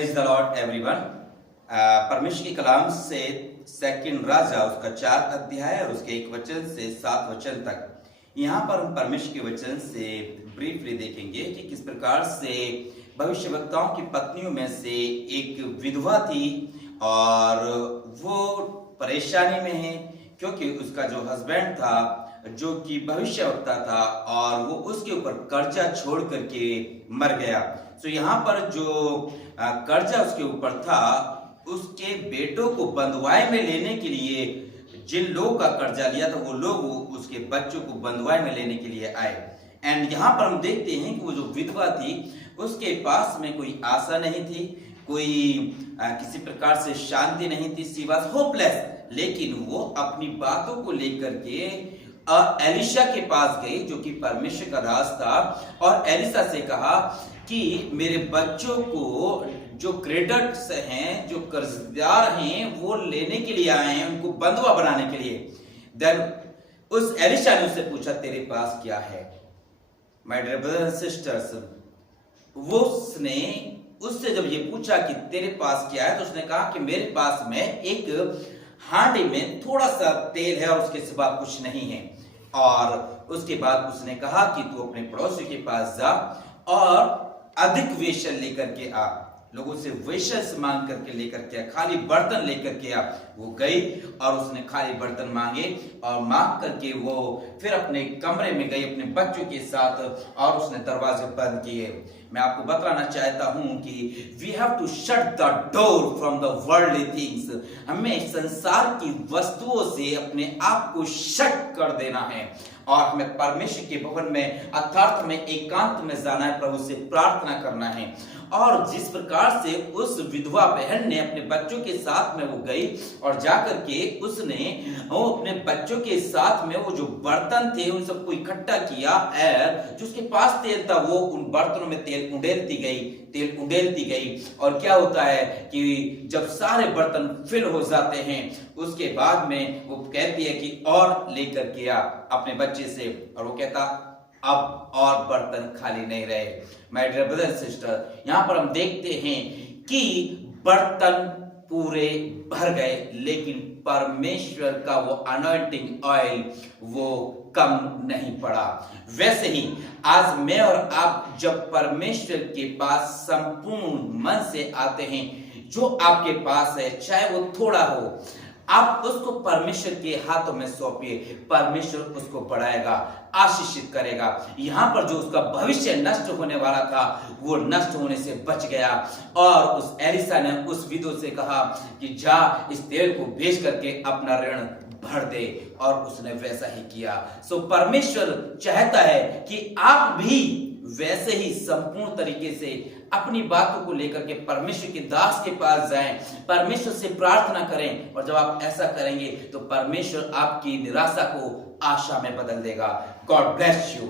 Praise the Lord everyone. परमेश्वर के कलाम से सेकंड राजा उसका 4 अध्याय और उसके 1 वचन से 7 वचन तक, यहाँ पर हम परमेश्वर के वचन से ब्रीफली देखेंगे कि किस प्रकार से भविष्यवक्ताओं की पत्नियों में से एक विधवा थी और वो परेशानी में है क्योंकि उसका जो हस्बैंड था जो कि भविष्यवक्ता था और वो उसके ऊपर कर्जा छोड़ करके मर गया। तो यहाँ पर जो कर्जा उसके ऊपर था उसके बेटों को बंधुआई में लेने के लिए जिन लोगों का कर्जा लिया था वो लोग उसके बच्चों को बंधुआई में लेने के लिए आए। एंड यहाँ पर हम देखते हैं कि वो जो विधवा थी उसके पास में कोई आशा नहीं थी, कोई किसी प्रकार से शांति नहीं थी, शी वाज होपलेस। लेकिन वो अपनी बातों को लेकर के एलिशा के पास गई जो कि परमेश्वर का दास था और एलिशा से कहा कि मेरे बच्चों को जो क्रेडिट्स हैं, जो कर्जदार हैं, वो लेने के लिए आए हैं, उनको बंधुआ बनाने के लिए। देन उस एलिशा ने उससे पूछा तेरे पास क्या है? My dear brothers and sisters, वो उससे जब ये पूछा कि तेरे पास क्या है तो उसने कहा कि मेरे पास में एक हांडी में थोड़ा सा तेल है और उसके सिवा कुछ नहीं है। और उसके बाद उसने कहा कि तू अपने पड़ोसी के पास जा और अधिक वेशन लेकर के आ, लोगों से वेशस मांग करके लेकर के आ, खाली बर्तन लेकर के आ। वो गई और उसने खाली बर्तन मांगे और मांग करके वो फिर अपने कमरे में गई अपने बच्चों के साथ और उसने दरवाजे बंद किए। मैं आपको बताना चाहता हूं कि we have to shut the door from the worldly things. हमें संसार की वस्तुओं से अपने आप को शट कर देना है और हमें परमेश्वर के भवन में अर्थात में एकांत में जाना है, प्रभु से प्रार्थना करना है। और जिस प्रकार से उस विधवा बहन ने अपने बच्चों के साथ में वो गई और जाकर के उसने वो अपने बच्चों के साथ में वो जो बर्तन थे उन सबको इकट्ठा किया और जो उसके पास तेल था वो उन बर्तनों में तेल उंडेलती गई। और क्या होता है कि जब सारे बर्तन फिल हो जाते हैं उसके बाद में वो कहती है कि और लेकर के आ अपने बच्चे से, और वो कहता अब और बर्तन खाली नहीं रहे। My dear brother and sister, यहाँ पर हम देखते हैं कि बर्तन पूरे भर गए लेकिन परमेश्वर का वो अनॉइंटिंग ऑयल वो कम नहीं पड़ा। वैसे ही आज मैं और आप जब परमेश्वर के पास संपूर्ण मन से आते हैं, जो आपके पास है चाहे वो थोड़ा हो, आप उसको परमेश्वर के हाथों में सौंपिए, परमेश्वर उसको बढ़ाएगा, आशीषित करेगा। यहाँ पर जो उसका भविष्य नष्ट होने वाला था वो नष्ट होने से बच गया। और उस एलिशा ने उस विधवा से कहा कि जा इस तेल को बेच करके अपना ऋण भर दे, और उसने वैसा ही किया। सो परमेश्वर चाहता है कि आप भी वैसे ही संपूर्ण तरीके से अपनी बातों को लेकर के परमेश्वर के दास के पास जाएं, परमेश्वर से प्रार्थना करें। और जब आप ऐसा करेंगे तो परमेश्वर आपकी निराशा को आशा में बदल देगा। God bless you.